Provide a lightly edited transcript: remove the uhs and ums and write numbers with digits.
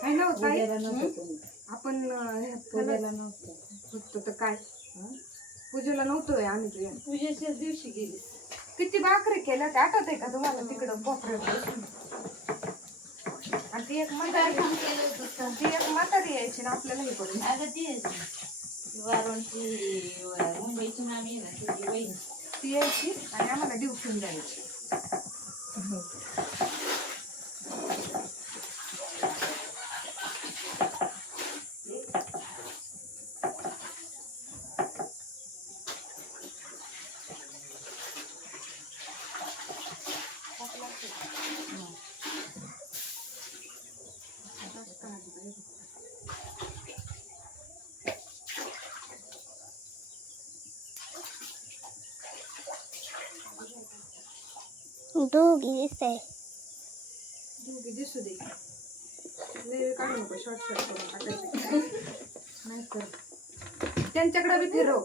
काय नव्हतं आपण पूजेला नव्हतं तर काय पूजेला नव्हतोय आम्ही तुझ्या पूजेच्याच दिवशी गेली. किती भाकरी केल्या ते आठवतंय का तुम्हाला तिकडं कोपऱ्यात? आणि ती एक म्हातारी यायची ना आपल्याला हे करून. अगं ती वारणची मुंबईची नामी आहे ना तुझी बहीण, ती यायची आणि आम्हाला डिवसून द्यायची. दोघी दिसतंय. दोघी दिसू दे. लय काढू नको, शॉर्ट करून टाकायचं. नाही तर त्यांच्याकडे बी फिरव.